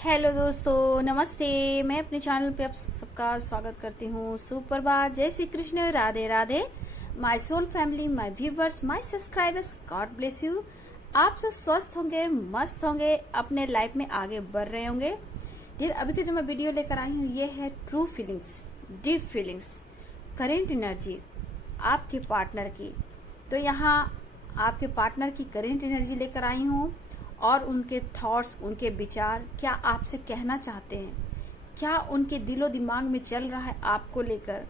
Hello दोस्तों, नमस्ते। मैं अपने चैनल पे आप सबका स्वागत करती हूँ। सुप्रभात, जय Shri Krishna, Radhe Radhe. My soul family, my viewers, my subscribers, God bless you. आप सब स्वस्थ होंगे, मस्त होंगे, अपने लाइफ में आगे बढ़ रहे होंगे। ये अभी के जो मैं वीडियो लेकर आई हूँ, ये है true feelings, deep feelings, current energy आपके पार्टनर की। तो यहाँ आपके पार्टनर की करेंट एनर्जी लेकर आई हूँ और उनके थॉट्स, उनके विचार क्या आपसे कहना चाहते हैं, क्या उनके दिलो दिमाग में चल रहा है आपको लेकर,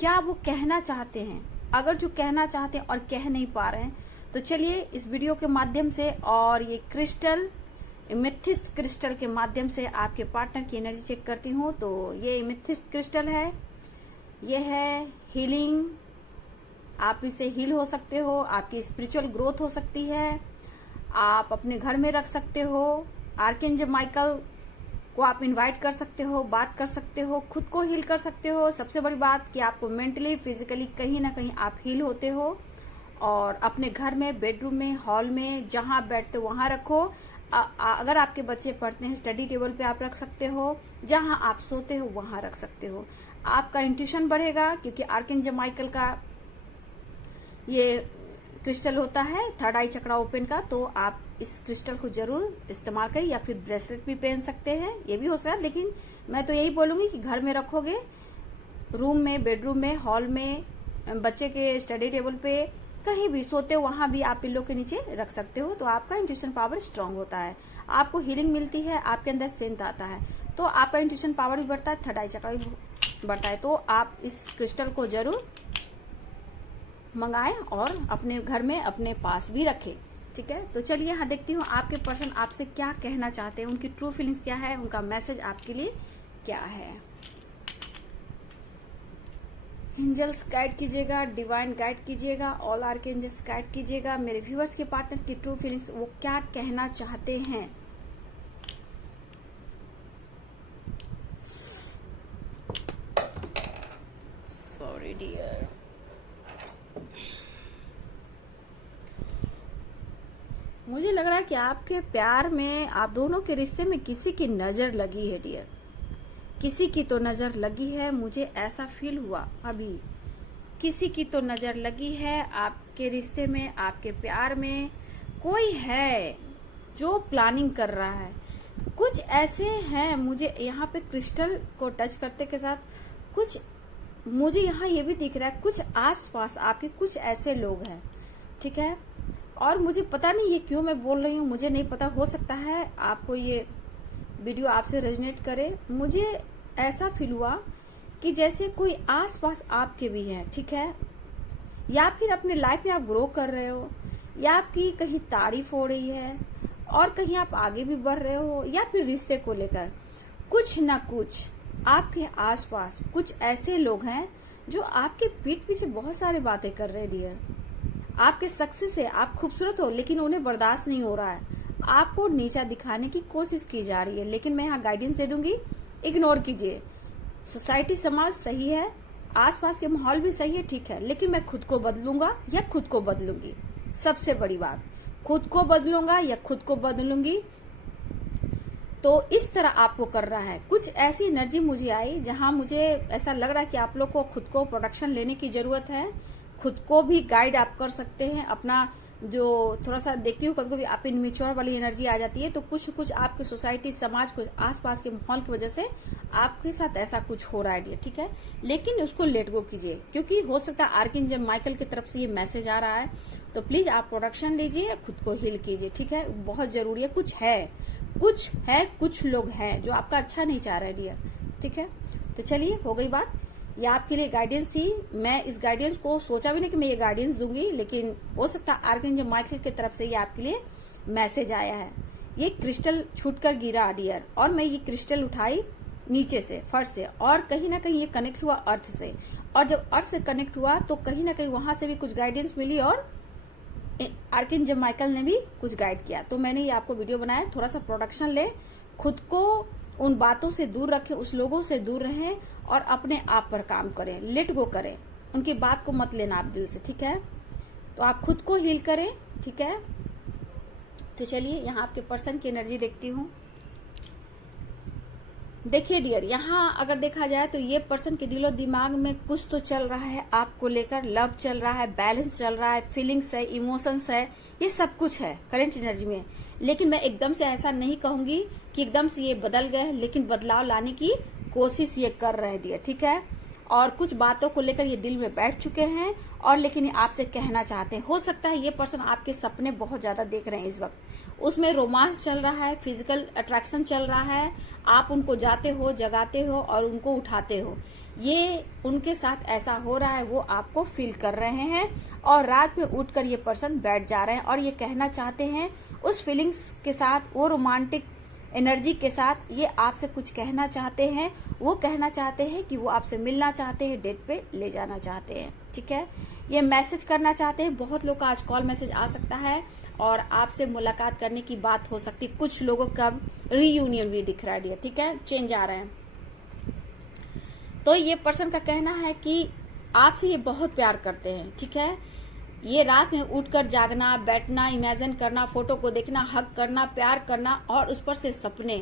क्या वो कहना चाहते हैं। अगर जो कहना चाहते हैं और कह नहीं पा रहे हैं, तो चलिए इस वीडियो के माध्यम से और ये क्रिस्टल, इमेथिस्ट क्रिस्टल के माध्यम से आपके पार्टनर की एनर्जी चेक करती हूँ। तो ये इमेथिस्ट क्रिस्टल है, ये है हीलिंग। आप इसे हील हो सकते हो, आपकी स्पिरिचुअल ग्रोथ हो सकती है, आप अपने घर में रख सकते हो। आर्कएंजल माइकल को आप इनवाइट कर सकते हो, बात कर सकते हो, खुद को हील कर सकते हो। सबसे बड़ी बात कि आपको मेंटली, फिजिकली कहीं ना कहीं आप हील होते हो। और अपने घर में, बेडरूम में, हॉल में, जहां बैठते हो वहां रखो। अगर आपके बच्चे पढ़ते हैं, स्टडी टेबल पे आप रख सकते हो, जहां आप सोते हो वहां रख सकते हो। आपका इंट्यूशन बढ़ेगा, क्योंकि आर्कएंजल माइकल का ये क्रिस्टल होता है थर्ड आई चक्रा ओपन का। तो आप इस क्रिस्टल को जरूर इस्तेमाल करें, या फिर ब्रेसलेट भी पहन सकते हैं, ये भी हो सकता है। लेकिन मैं तो यही बोलूंगी कि घर में रखोगे, रूम में, बेडरूम में, हॉल में, बच्चे के स्टडी टेबल पे, कहीं भी सोते हो वहां भी आप पिल्लो के नीचे रख सकते हो। तो आपका इंट्यूशन पावर स्ट्रांग होता है, आपको हीलिंग मिलती है, आपके अंदर स्ट्रेंथ आता है, तो आपका इंट्यूशन पावर भी बढ़ता है, थर्ड आई चक्रा भी बढ़ता है। तो आप इस क्रिस्टल को जरूर मंगाएं और अपने घर में, अपने पास भी रखें। ठीक है, तो चलिए यहाँ देखती हूँ आपके पर्सन आपसे क्या कहना चाहते हैं, उनकी ट्रू फीलिंग्स क्या है, उनका मैसेज आपके लिए क्या है। एंजल्स गाइड कीजिएगा, डिवाइन गाइड कीजिएगा, ऑल आर्कएंजल्स गाइड कीजिएगा। मेरे व्यूअर्स के पार्टनर की ट्रू फीलिंग्स वो क्या कहना चाहते हैं। सॉरी डियर, मुझे लग रहा है कि आपके प्यार में, आप दोनों के रिश्ते में किसी की नजर लगी है डियर, किसी की तो नजर लगी है। मुझे ऐसा फील हुआ अभी, किसी की तो नजर लगी है आपके रिश्ते में, आपके प्यार में। कोई है जो प्लानिंग कर रहा है। कुछ ऐसे हैं, मुझे यहाँ पे क्रिस्टल को टच करते के साथ कुछ मुझे यहाँ ये भी दिख रहा है, कुछ आसपास आपके कुछ ऐसे लोग हैं। ठीक है, और मुझे पता नहीं ये क्यों मैं बोल रही हूँ, मुझे नहीं पता, हो सकता है आपको ये वीडियो आपसे रेजोनेट करे। मुझे ऐसा फील हुआ कि जैसे कोई आसपास आपके भी है। ठीक है, या फिर अपने लाइफ में आप ग्रो कर रहे हो, या आपकी कहीं तारीफ हो रही है, और कहीं आप आगे भी बढ़ रहे हो, या फिर रिश्ते को लेकर कुछ ना कुछ आपके आसपास कुछ ऐसे लोग हैं जो आपके पीठ पीछे बहुत सारी बातें कर रहे हैं डियर। आपके सक्सेस से आप खूबसूरत हो, लेकिन उन्हें बर्दाश्त नहीं हो रहा है, आपको नीचा दिखाने की कोशिश की जा रही है। लेकिन मैं यहाँ गाइडेंस दे दूंगी, इग्नोर कीजिए। सोसाइटी, समाज सही है, आसपास के माहौल भी सही है, ठीक है, लेकिन मैं खुद को बदलूंगा या खुद को बदलूंगी। सबसे बड़ी बात, खुद को बदलूंगा या खुद को बदलूंगी। तो इस तरह आपको कर रहा है। कुछ ऐसी एनर्जी मुझे आई जहां मुझे ऐसा लग रहा है कि आप लोग को खुद को प्रोडक्शन लेने की जरूरत है, खुद को भी गाइड आप कर सकते हैं। अपना जो थोड़ा सा देखती हूँ, कभी कभी आप इनमेच्योर वाली एनर्जी आ जाती है, तो कुछ आपके सोसाइटी, समाज, कुछ आसपास के माहौल की वजह से आपके साथ ऐसा कुछ हो रहा है। ठीक है, लेकिन उसको लेट गो कीजिए, क्योंकि हो सकता है आर्कएंजल माइकल की तरफ से ये मैसेज आ रहा है। तो प्लीज आप प्रोडक्शन लीजिए, खुद को हील कीजिए। ठीक है, बहुत जरूरी है। कुछ लोग हैं जो आपका अच्छा नहीं चाह रहे डियर। ठीक है, तो चलिए, हो गई बात। ये आपके लिए गाइडेंस थी। मैं इस गाइडेंस को सोचा भी नहीं कि मैं ये गाइडेंस दूंगी, लेकिन हो सकता है आर्कएंजल माइकल की तरफ से ये आपके लिए मैसेज आया है। ये क्रिस्टल छूटकर गिरा डियर, और मैं ये क्रिस्टल उठाई नीचे से, फर्श से, और कहीं ना कहीं ये कनेक्ट हुआ अर्थ से। और जब अर्थ से कनेक्ट हुआ तो कहीं ना कहीं वहां से भी कुछ गाइडेंस मिली, और आर्कएंजल माइकल ने भी कुछ गाइड किया। तो मैंने ये आपको वीडियो बनाया। थोड़ा सा प्रोडक्शन ले, खुद को उन बातों से दूर रखें, उस लोगों से दूर रहें, और अपने आप पर काम करें, लेट गो करें, उनकी बात को मत लेना आप दिल से। ठीक है, तो आप खुद को हील करें। ठीक है, तो चलिए यहाँ आपके पर्सन की एनर्जी देखती हूँ। देखिए डियर, यहाँ अगर देखा जाए तो ये पर्सन के दिलो दिमाग में कुछ तो चल रहा है आपको लेकर, लव चल रहा है, बैलेंस चल रहा है, फीलिंग्स है, इमोशंस है, ये सब कुछ है करंट एनर्जी में। लेकिन मैं एकदम से ऐसा नहीं कहूंगी कि एकदम से ये बदल गए, लेकिन बदलाव लाने की कोशिश ये कर रहे हैं डियर, ठीक है। और कुछ बातों को लेकर ये दिल में बैठ चुके हैं और लेकिन ये आपसे कहना चाहते हैं। हो सकता है ये पर्सन आपके सपने बहुत ज्यादा देख रहे हैं इस वक्त, उसमें रोमांस चल रहा है, फिजिकल अट्रैक्शन चल रहा है, आप उनको जाते हो, जगाते हो और उनको उठाते हो, ये उनके साथ ऐसा हो रहा है, वो आपको फील कर रहे हैं। और रात में उठकर ये पर्सन बैठ जा रहे हैं और ये कहना चाहते हैं उस फीलिंग्स के साथ, वो रोमांटिक एनर्जी के साथ ये आपसे कुछ कहना चाहते हैं। वो कहना चाहते हैं कि वो आपसे मिलना चाहते हैं, डेट पे ले जाना चाहते हैं, ठीक है। ये मैसेज करना चाहते हैं। बहुत लोग का आज कॉल मैसेज आ सकता है और आपसे मुलाकात करने की बात हो सकती है। कुछ लोगों का रीयूनियन भी दिख रहा है डियर, ठीक है, चेंज आ रहे हैं। तो ये पर्सन का कहना है कि आपसे ये बहुत प्यार करते हैं, ठीक है। ये रात में उठकर जागना, बैठना, इमेजिन करना, फोटो को देखना, हग करना, प्यार करना और उस पर से सपने,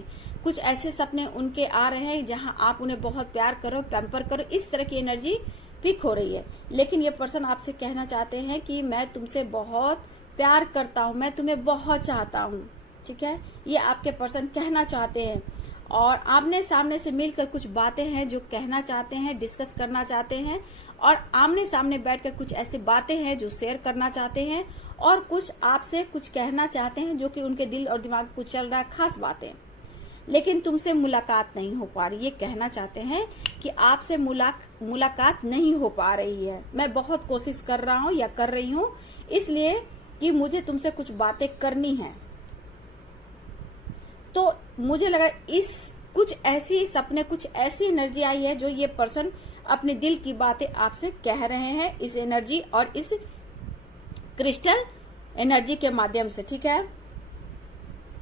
कुछ ऐसे सपने उनके आ रहे हैं जहां आप उन्हें बहुत प्यार करो, पैम्पर करो, इस तरह की एनर्जी पिक हो रही है। लेकिन ये पर्सन आपसे कहना चाहते हैं कि मैं तुमसे बहुत प्यार करता हूं, मैं तुम्हें बहुत चाहता हूं, ठीक है। ये आपके पर्सन कहना चाहते हैं और आमने सामने से मिलकर कुछ बातें हैं जो कहना चाहते हैं, डिस्कस करना चाहते हैं और आमने सामने बैठकर कुछ ऐसी बातें हैं जो शेयर करना चाहते हैं और कुछ आपसे कुछ कहना चाहते हैं जो कि उनके दिल और दिमाग को चल रहा है, खास बातें। लेकिन तुमसे मुलाकात नहीं हो पा रही, ये कहना चाहते हैं कि आपसे मुलाकात नहीं हो पा रही है। मैं बहुत कोशिश कर रहा हूं या कर रही हूं, इसलिए कि मुझे तुमसे कुछ बातें करनी है। तो मुझे लगा इस कुछ ऐसी सपने, कुछ ऐसी एनर्जी आई है जो ये पर्सन अपने दिल की बातें आपसे कह रहे हैं इस एनर्जी और इस क्रिस्टल एनर्जी के माध्यम से, ठीक है।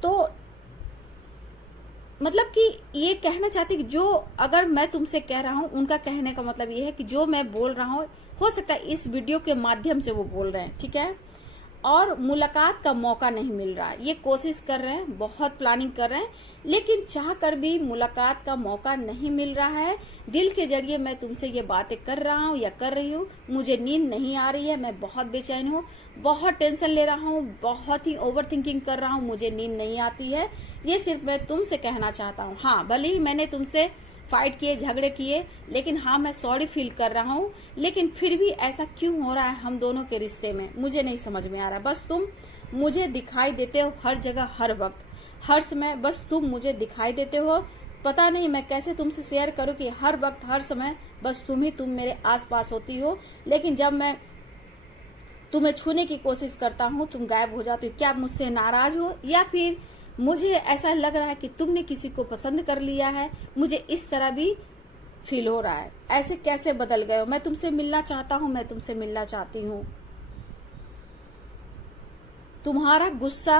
तो मतलब कि ये कहना चाहते कि जो अगर मैं तुमसे कह रहा हूं, उनका कहने का मतलब ये है कि जो मैं बोल रहा हूं, हो सकता है इस वीडियो के माध्यम से वो बोल रहे हैं, ठीक है। और मुलाकात का मौका नहीं मिल रहा है, ये कोशिश कर रहे हैं, बहुत प्लानिंग कर रहे हैं, लेकिन चाह कर भी मुलाकात का मौका नहीं मिल रहा है। दिल के जरिए मैं तुमसे ये बातें कर रहा हूँ या कर रही हूँ, मुझे नींद नहीं आ रही है, मैं बहुत बेचैन हूँ, बहुत टेंशन ले रहा हूँ, बहुत ही ओवर थिंकिंग कर रहा हूँ, मुझे नींद नहीं आती है। ये सिर्फ मैं तुमसे कहना चाहता हूँ। हाँ, भले ही मैंने तुमसे फाइट किए, झगड़े किए, लेकिन हाँ मैं सॉरी फील कर रहा हूँ, लेकिन फिर भी ऐसा क्यों हो रहा है हम दोनों के रिश्ते में, मुझे नहीं समझ में आ रहा। बस तुम मुझे दिखाई देते हो हर जगह, हर वक्त, हर समय, बस तुम मुझे दिखाई देते हो। पता नहीं मैं कैसे तुमसे शेयर करूं कि हर वक्त, हर समय बस तुम मेरे आसपास होती हो, लेकिन जब मैं तुम्हें छूने की कोशिश करता हूँ तुम गायब हो जाती हो। क्या मुझसे नाराज हो या फिर मुझे ऐसा लग रहा है कि तुमने किसी को पसंद कर लिया है, मुझे इस तरह भी फील हो रहा है। ऐसे कैसे बदल गए हो? मैं तुमसे मिलना चाहता हूँ, मैं तुमसे मिलना चाहती हूँ। तुम्हारा गुस्सा,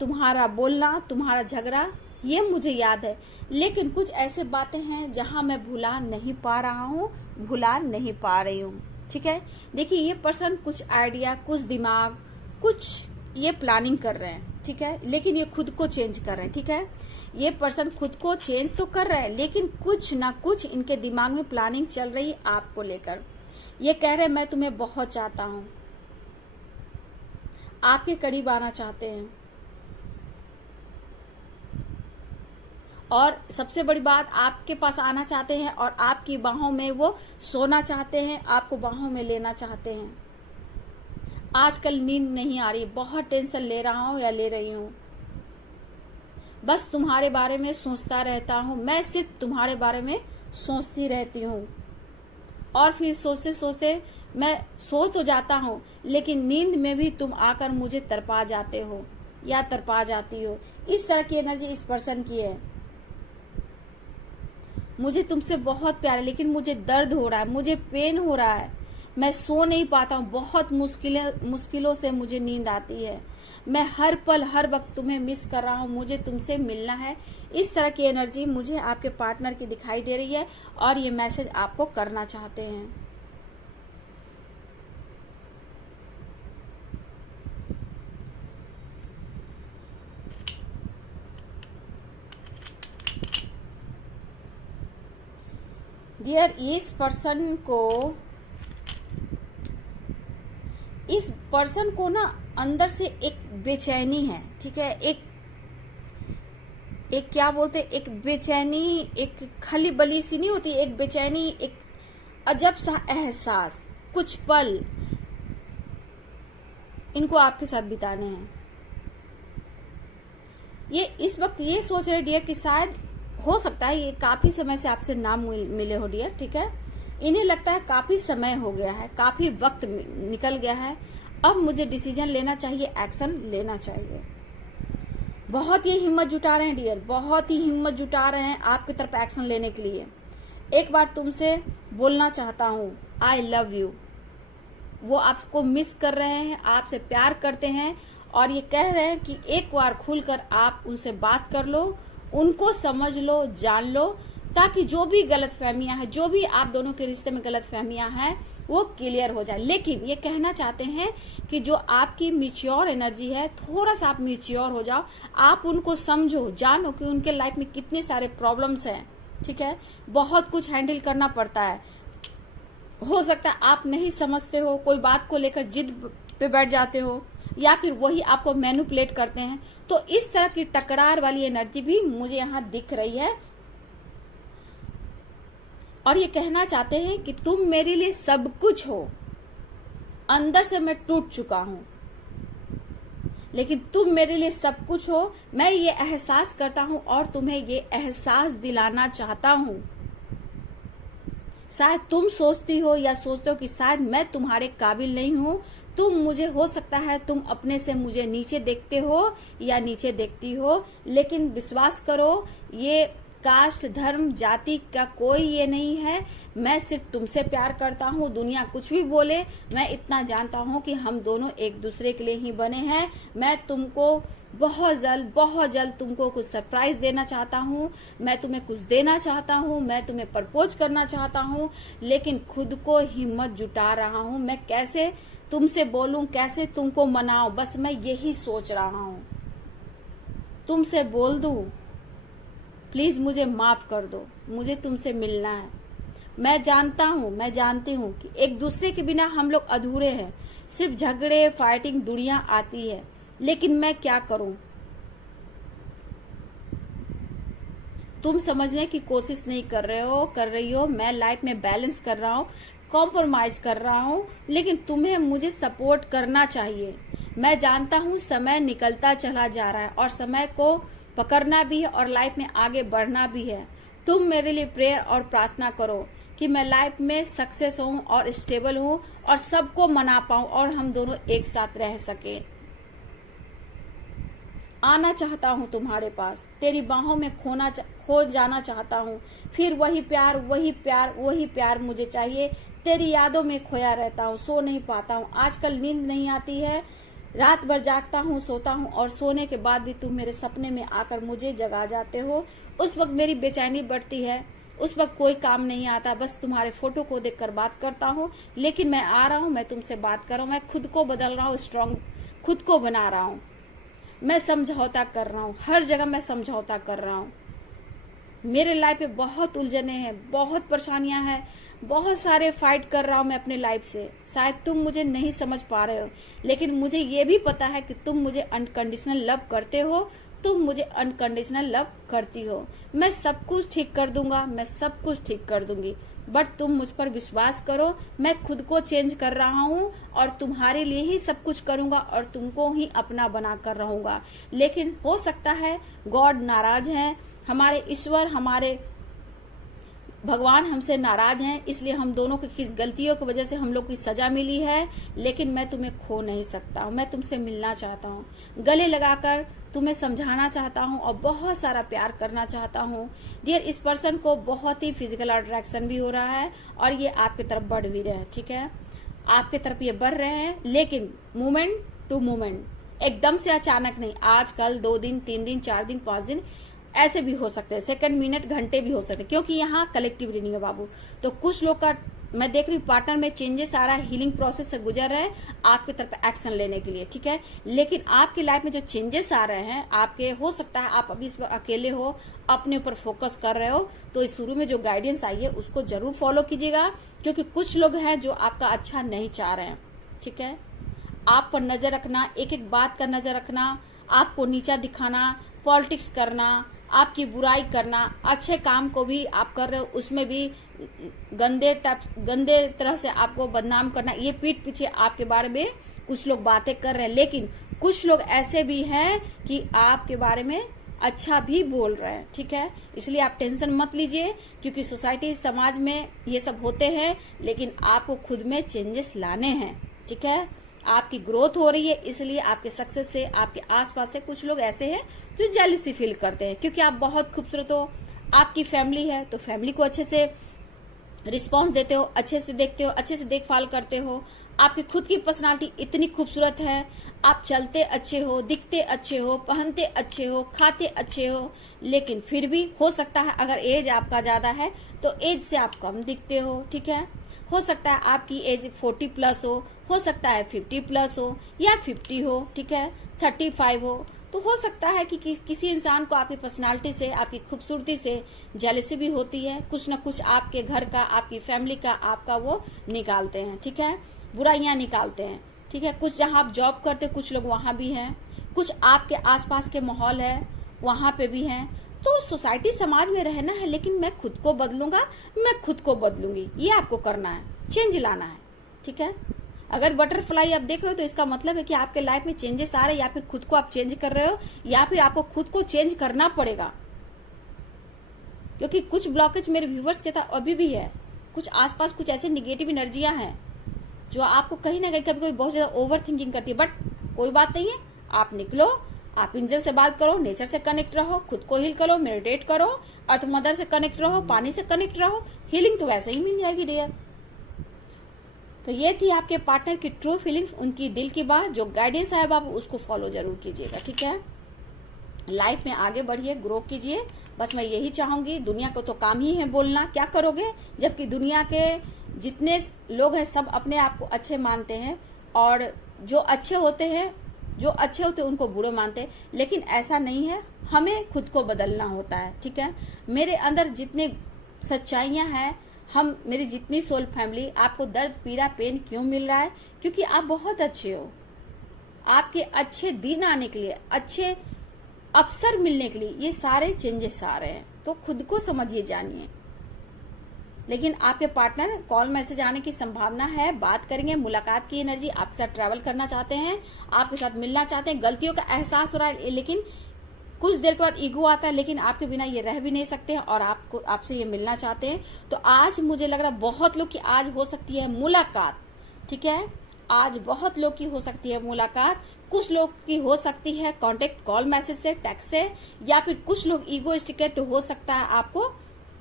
तुम्हारा बोलना, तुम्हारा झगड़ा, ये मुझे याद है, लेकिन कुछ ऐसे बातें हैं जहां मैं भुला नहीं पा रहा हूँ, भुला नहीं पा रही हूँ, ठीक है। देखिए ये पर्सन कुछ आइडिया, कुछ दिमाग, कुछ ये प्लानिंग कर रहे हैं, ठीक है, लेकिन ये खुद को चेंज कर रहे हैं, ठीक है। ये पर्सन खुद को चेंज तो कर रहे हैं, लेकिन कुछ ना कुछ इनके दिमाग में प्लानिंग चल रही आपको लेकर। ये कह रहे हैं मैं तुम्हें बहुत चाहता हूँ, आपके करीब आना चाहते हैं, और सबसे बड़ी बात आपके पास आना चाहते हैं और आपकी बाहों में वो सोना चाहते हैं, आपको बाहों में लेना चाहते हैं। आजकल नींद नहीं आ रही, बहुत टेंशन ले रहा हूं या ले रही हूं, बस तुम्हारे बारे में सोचता रहता हूं, मैं सिर्फ तुम्हारे बारे में सोचती रहती हूं और फिर सोचते सोचते मैं सो तो जाता हूं, लेकिन नींद में भी तुम आकर मुझे तड़पा जाते हो या तड़पा जाती हो। इस तरह की एनर्जी इस पर्सन की है। मुझे तुमसे बहुत प्यार है, लेकिन मुझे दर्द हो रहा है, मुझे पेन हो रहा है, मैं सो नहीं पाता हूँ, बहुत मुश्किलों से मुझे नींद आती है, मैं हर पल हर वक्त तुम्हें मिस कर रहा हूँ, मुझे तुमसे मिलना है। इस तरह की एनर्जी मुझे आपके पार्टनर की दिखाई दे रही है और ये मैसेज आपको करना चाहते हैं। डियर, इस पर्सन को ना अंदर से एक बेचैनी है, ठीक है, एक क्या बोलते, एक बेचैनी, एक खली बली सी नहीं होती, एक बेचैनी, एक अजब सा एहसास, कुछ पल इनको आपके साथ बिताने हैं। ये इस वक्त ये सोच रहे डियर कि शायद हो सकता है ये काफी समय से आपसे ना मिले हो डियर, ठीक है। इन्हें लगता है काफी समय हो गया है, काफी वक्त निकल गया है, अब मुझे डिसीजन लेना चाहिए, एक्शन लेना चाहिए। बहुत ही हिम्मत जुटा रहे हैं डियर, बहुत ही हिम्मत जुटा रहे हैं आपकी तरफ एक्शन लेने के लिए। एक बार तुमसे बोलना चाहता हूँ, आई लव यू। वो आपको मिस कर रहे हैं, आपसे प्यार करते हैं और ये कह रहे हैं कि एक बार खुलकर आप उनसे बात कर लो, उनको समझ लो, जान लो, ताकि जो भी गलतफहमियां हैं, जो भी आप दोनों के रिश्ते में गलतफहमियां हैं, वो क्लियर हो जाए। लेकिन ये कहना चाहते हैं कि जो आपकी मैच्योर एनर्जी है, थोड़ा सा आप मैच्योर हो जाओ, आप उनको समझो, जानो कि उनके लाइफ में कितने सारे प्रॉब्लम्स हैं, ठीक है, बहुत कुछ हैंडल करना पड़ता है। हो सकता है आप नहीं समझते हो, कोई बात को लेकर जिद पे बैठ जाते हो, या फिर वही आपको मैनिपुलेट करते हैं। तो इस तरह की टकरार वाली एनर्जी भी मुझे यहाँ दिख रही है और ये कहना चाहते हैं कि तुम मेरे लिए सब कुछ हो, अंदर से मैं टूट चुका हूं, लेकिन तुम मेरे लिए सब कुछ हो, मैं ये एहसास करता हूं और तुम्हें ये एहसास दिलाना चाहता हूं। शायद तुम सोचती हो या सोचते हो कि शायद मैं तुम्हारे काबिल नहीं हूं, तुम मुझे, हो सकता है तुम अपने से मुझे नीचे देखते हो या नीचे देखती हो, लेकिन विश्वास करो, ये कास्ट, धर्म, जाति का कोई ये नहीं है। मैं सिर्फ तुमसे प्यार करता हूँ, दुनिया कुछ भी बोले, मैं इतना जानता हूँ कि हम दोनों एक दूसरे के लिए ही बने हैं। मैं तुमको बहुत जल्द तुमको कुछ सरप्राइज देना चाहता हूँ, मैं तुम्हें कुछ देना चाहता हूँ, मैं तुम्हें प्रपोज करना चाहता हूँ, लेकिन खुद को हिम्मत जुटा रहा हूँ। मैं कैसे तुमसे बोलूं, कैसे तुमको मनाऊं, बस मैं यही सोच रहा हूँ। तुमसे बोल दूं, प्लीज मुझे माफ कर दो, मुझे तुमसे मिलना है। मैं जानती हूँ कि एक दूसरे के बिना हम लोग अधूरे हैं, सिर्फ झगड़े, फाइटिंग दुनिया आती है, लेकिन मैं क्या करूं? तुम समझने की कोशिश नहीं कर रही हो। मैं लाइफ में बैलेंस कर रहा हूँ, कॉम्प्रोमाइज कर रहा हूँ, लेकिन तुम्हें मुझे सपोर्ट करना चाहिए। मैं जानता हूँ समय निकलता चला जा रहा है और समय को पकड़ना भी है और लाइफ में आगे बढ़ना भी है। तुम मेरे लिए प्रेयर और प्रार्थना करो कि मैं लाइफ में सक्सेस हूँ और स्टेबल हूँ और सबको मना पाऊँ और हम दोनों एक साथ रह सके। आना चाहता हूँ तुम्हारे पास, तेरी बाहों में खो जाना चाहता हूँ, फिर वही प्यार मुझे चाहिए। तेरी यादों में खोया रहता हूँ, सो नहीं पाता हूँ, आजकल नींद नहीं आती है, रात भर जागता हूँ, सोता हूँ और सोने के बाद भी तुम मेरे सपने में आकर मुझे जगा जाते हो। उस वक्त मेरी बेचैनी बढ़ती है, उस वक्त कोई काम नहीं आता, बस तुम्हारे फोटो को देखकर बात करता हूँ। लेकिन मैं आ रहा हूँ, मैं तुमसे बात कर रहा हूँ, मैं खुद को बदल रहा हूँ, स्ट्रांग खुद को बना रहा हूँ। मैं समझौता कर रहा हूँ, हर जगह मैं समझौता कर रहा हूँ। मेरे लाइफ में बहुत उलझने हैं, बहुत परेशानियां हैं, बहुत सारे फाइट कर रहा हूं मैं अपने लाइफ से। शायद तुम मुझे नहीं समझ पा रहे हो, लेकिन मुझे ये भी पता है कि तुम मुझे अनकंडीशनल लव करते हो, तुम मुझे अनकंडीशनल लव करती हो। मैं सब कुछ ठीक कर दूंगा, मैं सब कुछ ठीक कर दूंगी, बट तुम मुझ पर विश्वास करो। मैं खुद को चेंज कर रहा हूँ और तुम्हारे लिए ही सब कुछ करूंगा और तुमको ही अपना बना कर रहूंगा। लेकिन हो सकता है गॉड नाराज है, हमारे ईश्वर, हमारे भगवान हमसे नाराज हैं, इसलिए हम दोनों की किस गलतियों की वजह से हम लोग की सजा मिली है। लेकिन मैं तुम्हें खो नहीं सकता हूँ, मैं तुमसे मिलना चाहता हूँ, गले लगाकर तुम्हें समझाना चाहता हूँ और बहुत सारा प्यार करना चाहता हूँ। डियर, इस पर्सन को बहुत ही फिजिकल अट्रैक्शन भी हो रहा है और ये आपकी तरफ बढ़ भी रहे हैं, ठीक है, आपकी तरफ ये बढ़ रहे हैं, लेकिन मोमेंट टू मोमेंट, एकदम से अचानक नहीं। आज कल 2 दिन, 3 दिन, 4 दिन, 5 दिन ऐसे भी हो सकते हैं, सेकंड, मिनट, घंटे भी हो सकते हैं, क्योंकि यहाँ कलेक्टिव रीडिंग है बाबू। तो कुछ लोग का मैं देख रही हूँ पार्टनर में चेंजेस आ रहा है, हीलिंग प्रोसेस से गुजर रहे हैं आपकी तरफ एक्शन लेने के लिए, ठीक है। लेकिन आपकी लाइफ में जो चेंजेस आ रहे हैं आपके, हो सकता है आप अभी इस अकेले हो, अपने ऊपर फोकस कर रहे हो, तो इस शुरू में जो गाइडेंस आई है उसको जरूर फॉलो कीजिएगा, क्योंकि कुछ लोग हैं जो आपका अच्छा नहीं चाह रहे हैं, ठीक है। आप पर नजर रखना, एक एक बात का नजर रखना, आपको नीचा दिखाना, पॉलिटिक्स करना, आपकी बुराई करना, अच्छे काम को भी आप कर रहे हो उसमें भी गंदे तरह से आपको बदनाम करना, ये पीठ पीछे आपके बारे में कुछ लोग बातें कर रहे हैं। लेकिन कुछ लोग ऐसे भी हैं कि आपके बारे में अच्छा भी बोल रहे हैं, ठीक है। इसलिए आप टेंशन मत लीजिए, क्योंकि सोसाइटी समाज में ये सब होते हैं, लेकिन आपको खुद में चेंजेस लाने हैं, ठीक है। आपकी ग्रोथ हो रही है, इसलिए आपके सक्सेस से आपके आसपास से कुछ लोग ऐसे हैं जो जेलसी फील करते हैं, क्योंकि आप बहुत खूबसूरत हो, आपकी फैमिली है तो फैमिली को अच्छे से रिस्पॉन्स देते हो, अच्छे से देखते हो, अच्छे से देखभाल करते हो, आपकी खुद की पर्सनालिटी इतनी खूबसूरत है, आप चलते अच्छे हो, दिखते अच्छे हो, पहनते अच्छे हो, खाते अच्छे हो, लेकिन फिर भी हो सकता है अगर एज आपका ज्यादा है तो एज से आप कम दिखते हो, ठीक है। हो सकता है आपकी एज 40 प्लस हो सकता है 50 प्लस हो या 50 हो, ठीक है, 35 हो हो सकता है कि किसी इंसान को आपकी पर्सनालिटी से, आपकी खूबसूरती से जेलसी भी होती है, कुछ न कुछ आपके घर का, आपकी फैमिली का, आपका वो निकालते हैं, ठीक है, बुराइयां निकालते हैं, ठीक है। कुछ जहां आप जॉब करते कुछ लोग वहां भी हैं, कुछ आपके आसपास के माहौल है वहां पे भी हैं। तो सोसाइटी समाज में रहना है, लेकिन मैं खुद को बदलूंगा, मैं खुद को बदलूंगी, ये आपको करना है, चेंज लाना है, ठीक है। अगर बटरफ्लाई आप देख रहे हो तो इसका मतलब है कि आपके लाइफ में चेंजेस आ रहे हैं, या फिर खुद को आप चेंज कर रहे हो, या फिर आपको खुद को चेंज करना पड़ेगा, क्योंकि कुछ ब्लॉकेज मेरे व्यूवर्स के साथ अभी भी है, कुछ आसपास कुछ ऐसे निगेटिव एनर्जियां हैं जो आपको कहीं ना कहीं कभी कभी बहुत ज्यादा ओवर थिंकिंग करती है। बट कोई बात नहीं है, आप निकलो, आप एंजल से बात करो, नेचर से कनेक्ट रहो, खुद को हील करो, मेडिटेट करो, अर्थ मदर से कनेक्ट रहो, पानी से कनेक्ट रहो, हीलिंग तो वैसे ही मिल जाएगी डियर। तो ये थी आपके पार्टनर की ट्रू फीलिंग्स, उनकी दिल की बात, जो गाइडेंस है आप उसको फॉलो जरूर कीजिएगा, ठीक है। लाइफ में आगे बढ़िए, ग्रो कीजिए, बस मैं यही चाहूंगी। दुनिया को तो काम ही है बोलना, क्या करोगे, जबकि दुनिया के जितने लोग हैं सब अपने आप को अच्छे मानते हैं, और जो अच्छे होते हैं उनको बुरे मानते हैं, लेकिन ऐसा नहीं है, हमें खुद को बदलना होता है, ठीक है। मेरे अंदर जितने सच्चाइयां हैं, मेरी जितनी सोल फैमिली, आपको दर्द, पीड़ा, पेन क्यों मिल रहा है, क्योंकि आप बहुत अच्छे हो, आपके अच्छे दिन आने के लिए, अच्छे अवसर मिलने के लिए ये सारे चेंजेस आ रहे हैं, तो खुद को समझिए, जानिए। लेकिन आपके पार्टनर कॉल मैसेज आने की संभावना है, बात करेंगे, मुलाकात की एनर्जी, आपके साथ ट्रैवल करना चाहते हैं, आपके साथ मिलना चाहते हैं, गलतियों का एहसास हो रहा है, लेकिन कुछ देर के बाद ईगो आता है, लेकिन आपके बिना ये रह भी नहीं सकते हैं और आपसे ये मिलना चाहते हैं। तो आज मुझे लग रहा है बहुत लोग की आज हो सकती है मुलाकात, ठीक है, आज बहुत लोग की हो सकती है मुलाकात, कुछ लोग की हो सकती है कांटेक्ट कॉल मैसेज से, टेक्स्ट से, या फिर कुछ लोग ईगोइस्टिक है तो हो सकता है आपको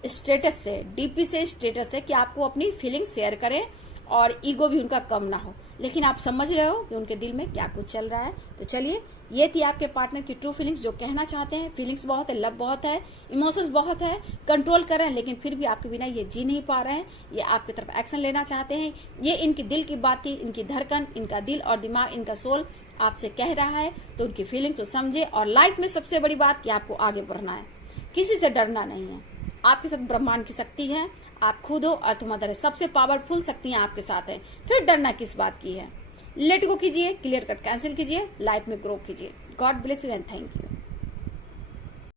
स्टेटस से, डीपी से, स्टेटस से, कि आपको अपनी फीलिंग शेयर करें और ईगो भी उनका कम ना हो, लेकिन आप समझ रहे हो कि उनके दिल में क्या कुछ चल रहा है। तो चलिए, ये थी आपके पार्टनर की ट्रू फीलिंग्स, जो कहना चाहते हैं, फीलिंग्स बहुत है, लव बहुत है, इमोशंस बहुत है, कंट्रोल कर रहे हैं, लेकिन फिर भी आपके बिना ये जी नहीं पा रहे हैं, ये आपकी तरफ एक्शन लेना चाहते हैं। ये इनकी दिल की बात थी, इनकी धड़कन, इनका दिल और दिमाग, इनका सोल आपसे कह रहा है, तो उनकी फीलिंग तो समझे। और लाइफ में सबसे बड़ी बात कि आपको आगे बढ़ना है, किसी से डरना नहीं है, आपके साथ ब्रह्मांड की शक्ति है, आप खुद हो, अर्थ मदर है, सबसे पावरफुल शक्तियां आपके साथ है, फिर डरना किस बात की है। लेट गो कीजिए, क्लियर कट कैंसिल कीजिए, लाइफ में ग्रो कीजिए। God bless you and thank you.